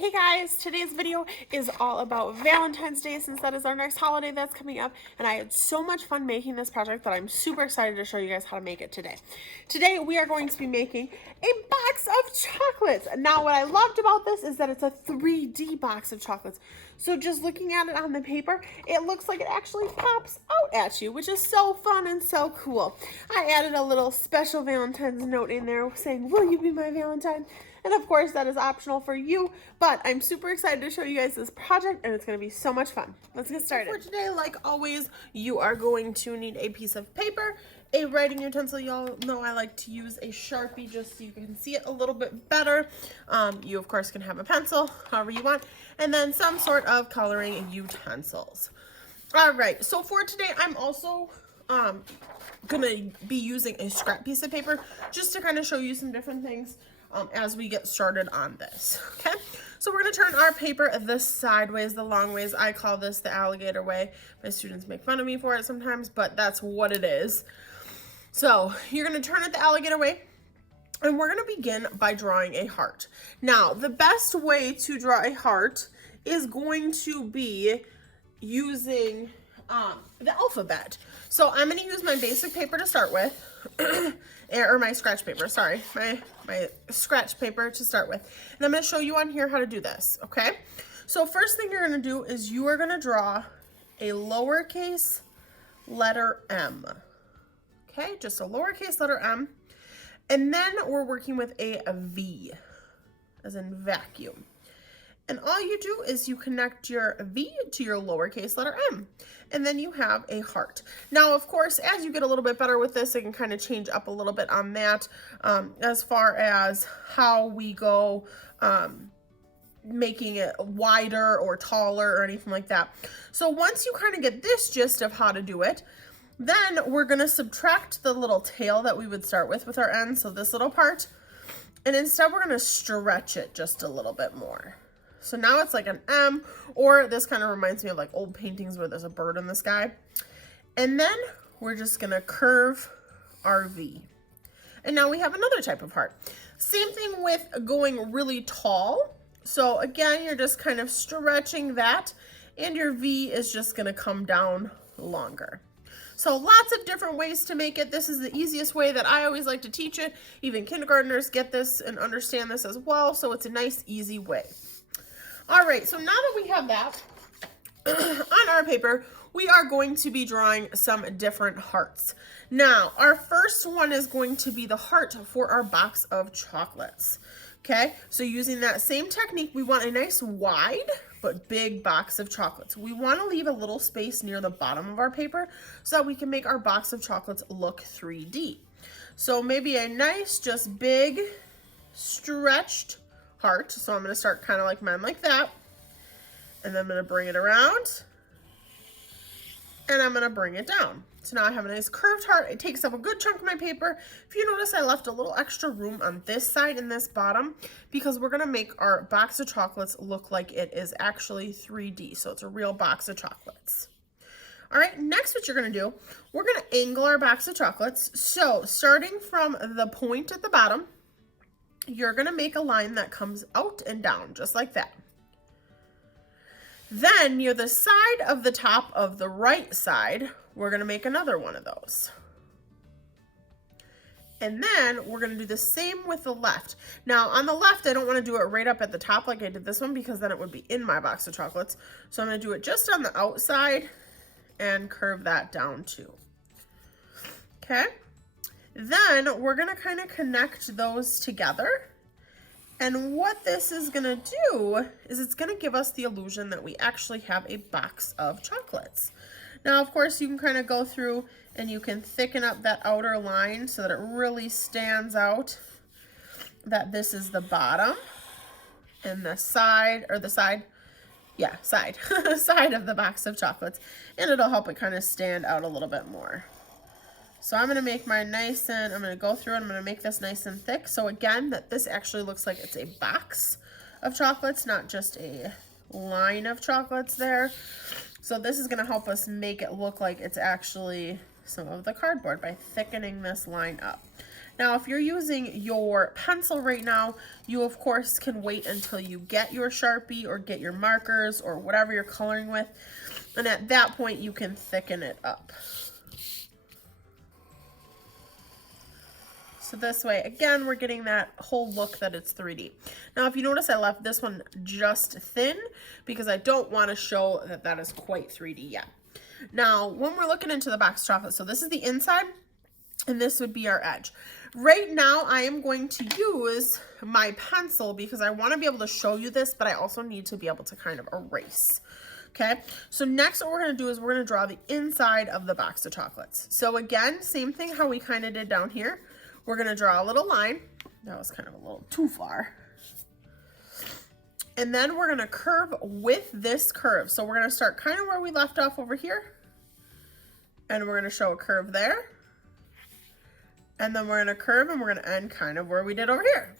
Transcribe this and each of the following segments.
Hey guys, today's video is all about Valentine's Day since that is our next holiday that's coming up, and I had so much fun making this project that I'm super excited to show you guys how to make it today. Today we are going to be making a box of chocolates. Now what I loved about this is that it's a 3D box of chocolates. So just looking at it on the paper, it looks like it actually pops out at you, which is so fun and so cool. I added a little special Valentine's note in there saying, "Will you be my Valentine?" And of course, that is optional for you, but I'm super excited to show you guys this project, and it's going to be so much fun. Let's get started. For today, like always, you are going to need a piece of paper, a writing utensil. Y'all know I like to use a Sharpie just so you can see it a little bit better. You, of course, can have a pencil, however you want, and then some sort of coloring utensils. All right, so for today, I'm also gonna be using a scrap piece of paper just to kind of show you some different things as we get started on this. Okay, so we're gonna turn our paper this sideways, the long ways. I call this the alligator way. My students make fun of me for it sometimes, but that's what it is. So you're gonna turn it the alligator way, and we're gonna begin by drawing a heart. Now, the best way to draw a heart is going to be using the alphabet. So I'm going to use my basic paper to start with, or my scratch paper, sorry, my scratch paper to start with. And I'm going to show you on here how to do this, okay? So first thing you're going to do is you are going to draw a lowercase letter M, okay? Just a lowercase letter M. And then we're working with a V, as in vacuum. And all you do is you connect your V to your lowercase letter M, and then you have a heart. Now, of course, as you get a little bit better with this, it can kind of change up a little bit on that as far as how we go making it wider or taller or anything like that. So once you kind of get this gist of how to do it, then we're going to subtract the little tail that we would start with our end, so this little part, and instead we're going to stretch it just a little bit more. So now it's like an M, or this kind of reminds me of like old paintings where there's a bird in the sky. And then we're just gonna curve our V. And now we have another type of heart. Same thing with going really tall. So again, you're just kind of stretching that, and your V is just gonna come down longer. So lots of different ways to make it. This is the easiest way that I always like to teach it. Even kindergartners get this and understand this as well. So it's a nice, easy way. All right, so now that we have that on our paper, we are going to be drawing some different hearts. Now, our first one is going to be the heart for our box of chocolates. Okay, so using that same technique, we want a nice wide but big box of chocolates. We want to leave a little space near the bottom of our paper so that we can make our box of chocolates look 3D. So maybe a nice, just big, stretched heart. So I'm going to start kind of like mine like that, and then I'm going to bring it around, and I'm going to bring it down. So now I have a nice curved heart. It takes up a good chunk of my paper. If you notice, I left a little extra room on this side and this bottom because we're going to make our box of chocolates look like it is actually 3D. So it's a real box of chocolates. All right, next what you're going to do, we're going to angle our box of chocolates. So starting from the point at the bottom, you're going to make a line that comes out and down just like that. Then near the side of the top of the right side, we're going to make another one of those. And then we're going to do the same with the left. Now on the left, I don't want to do it right up at the top like I did this one because then it would be in my box of chocolates. So I'm going to do it just on the outside and curve that down too. Okay. Then we're going to kind of connect those together. And what this is going to do is it's going to give us the illusion that we actually have a box of chocolates. Now, of course, you can kind of go through and you can thicken up that outer line so that it really stands out that this is the bottom and the side, or the side, yeah, side, side of the box of chocolates. And it'll help it kind of stand out a little bit more. So I'm going to make mine nice, and I'm going to go through and I'm going to make this nice and thick. So again, that this actually looks like it's a box of chocolates, not just a line of chocolates there. So this is going to help us make it look like it's actually some of the cardboard by thickening this line up. Now, if you're using your pencil right now, you of course can wait until you get your Sharpie or get your markers or whatever you're coloring with. And at that point, you can thicken it up. So this way, again, we're getting that whole look that it's 3D. Now, if you notice, I left this one just thin because I don't want to show that that is quite 3D yet. Now, when we're looking into the box chocolate, so this is the inside, and this would be our edge. Right now, I am going to use my pencil because I want to be able to show you this, but I also need to be able to kind of erase. Okay, so next what we're going to do is we're going to draw the inside of the box of chocolates. So again, same thing how we kind of did down here. We're going to draw a little line. That was kind of a little too far. And then we're going to curve with this curve. So we're going to start kind of where we left off over here. And we're going to show a curve there. And then we're going to curve and we're going to end kind of where we did over here.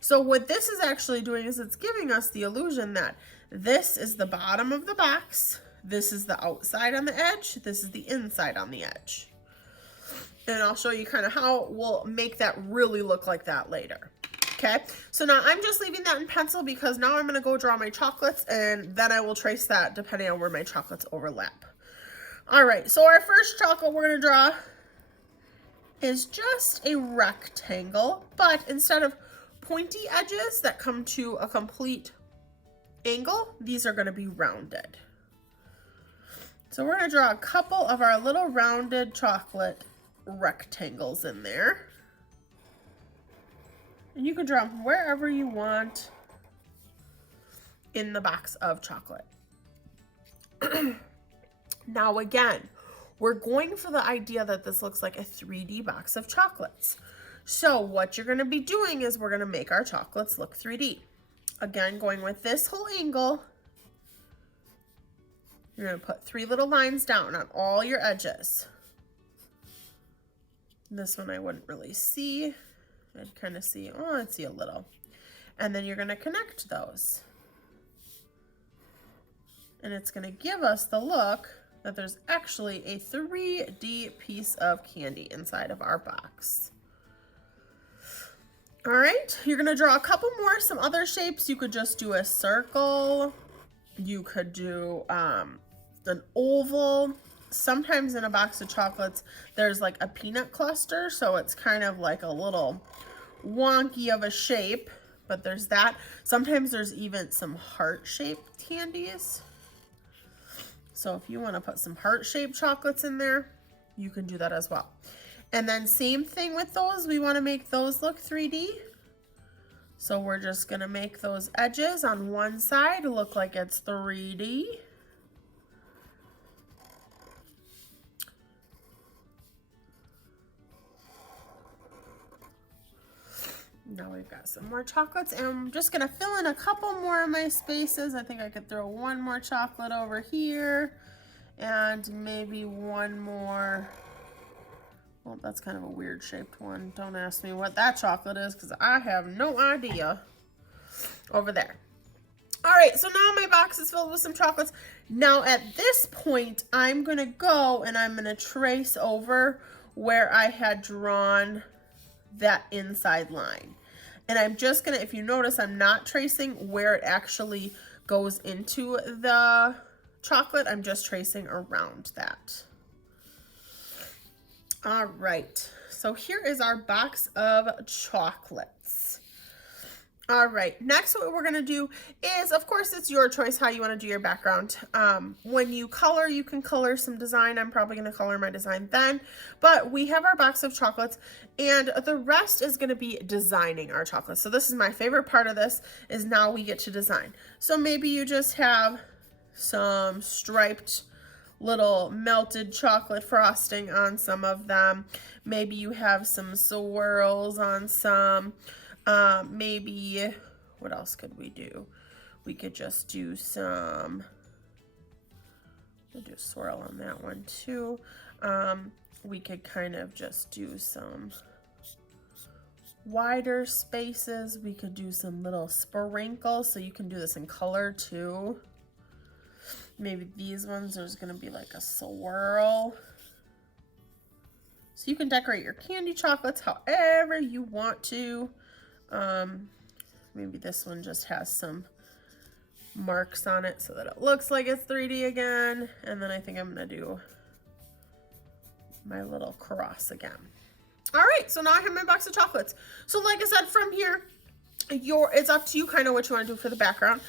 So what this is actually doing is it's giving us the illusion that this is the bottom of the box. This is the outside on the edge. This is the inside on the edge. And I'll show you kind of how we'll make that really look like that later. Okay, so now I'm just leaving that in pencil because now I'm going to go draw my chocolates and then I will trace that depending on where my chocolates overlap. All right, so our first chocolate we're going to draw is just a rectangle, but instead of pointy edges that come to a complete angle, these are going to be rounded. So we're going to draw a couple of our little rounded chocolate rectangles in there. And you can draw them wherever you want in the box of chocolate. Now again, we're going for the idea that this looks like a 3D box of chocolates. So what you're going to be doing is we're going to make our chocolates look 3D. Again, going with this whole angle, you're going to put 3 little lines down on all your edges. This one I wouldn't really see. I'd kind of see, oh, I'd see a little. And then you're going to connect those. And it's going to give us the look that there's actually a 3D piece of candy inside of our box. All right, you're going to draw a couple more, some other shapes. You could just do a circle. You could do an oval. Sometimes in a box of chocolates, there's like a peanut cluster, so it's kind of like a little wonky of a shape, but there's that. Sometimes there's even some heart-shaped candies. So if you want to put some heart-shaped chocolates in there, you can do that as well. And then same thing with those. We want to make those look 3D. So we're just going to make those edges on one side look like it's 3D. Now we've got some more chocolates, and I'm just going to fill in a couple more of my spaces. I think I could throw one more chocolate over here and maybe one more. Well, that's kind of a weird shaped one. Don't ask me what that chocolate is because I have no idea. Over there. All right, so now my box is filled with some chocolates. Now at this point, I'm going to go and I'm going to trace over where I had drawn that inside line. And I'm just gonna, if you notice, I'm not tracing where it actually goes into the chocolate. I'm just tracing around that. All right, so here is our box of chocolates. All right, next what we're gonna do is, of course, it's your choice how you wanna do your background. When you color, you can color some design. I'm probably gonna color my design then, but we have our box of chocolates and the rest is gonna be designing our chocolates. So this is my favorite part of this, is now we get to design. So maybe you just have some striped little melted chocolate frosting on some of them. Maybe you have some swirls on some. Maybe, what else could we do? We could just do some, we'll do a swirl on that one too. We could kind of just do some wider spaces. We could do some little sprinkles, so you can do this in color too. Maybe these ones, there's gonna be like a swirl. So you can decorate your candy chocolates however you want to. Maybe this one just has some marks on it so that it looks like it's 3D again. And then I think I'm gonna do my little cross again. All right, so now I have my box of chocolates. So like I said, from here, it's up to you kind of what you want to do for the background,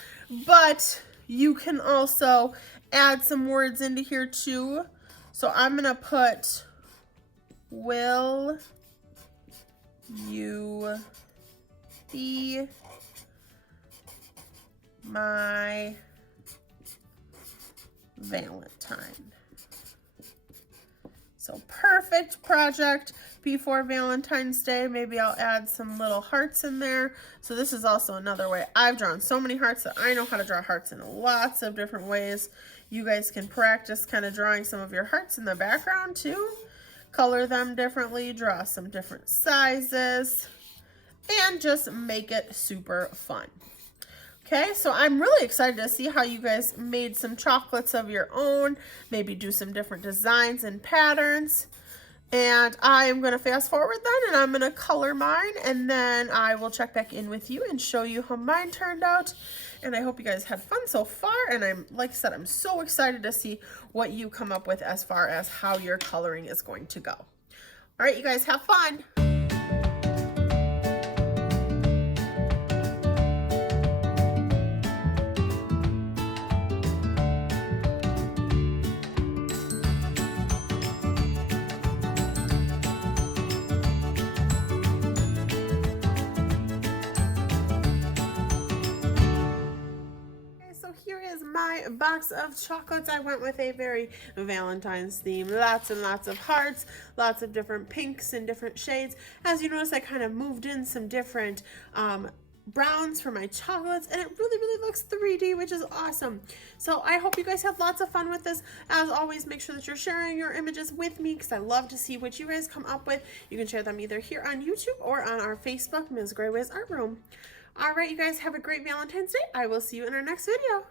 but you can also add some words into here too. So I'm gonna put, will you be my Valentine? So perfect project before Valentine's Day. Maybe I'll add some little hearts in there. So this is also another way. I've drawn so many hearts that I know how to draw hearts in lots of different ways. You guys can practice kind of drawing some of your hearts in the background too. Color them differently, draw some different sizes, and just make it super fun. Okay, so I'm really excited to see how you guys made some chocolates of your own, maybe do some different designs and patterns. And I'm going to fast forward then, and I'm going to color mine, and then I will check back in with you and show you how mine turned out. And I hope you guys had fun so far, and like I said, I'm so excited to see what you come up with as far as how your coloring is going to go. All right, you guys have fun. Here is my box of chocolates. I went with a very Valentine's theme. Lots and lots of hearts, lots of different pinks and different shades. As you notice, I kind of moved in some different browns for my chocolates, and it really looks 3D, which is awesome. So I hope you guys have lots of fun with this. As always, make sure that you're sharing your images with me because I love to see what you guys come up with. You can share them either here on YouTube or on our Facebook, Ms. Grayways Art Room. All right, you guys have a great Valentine's Day. I will see you in our next video.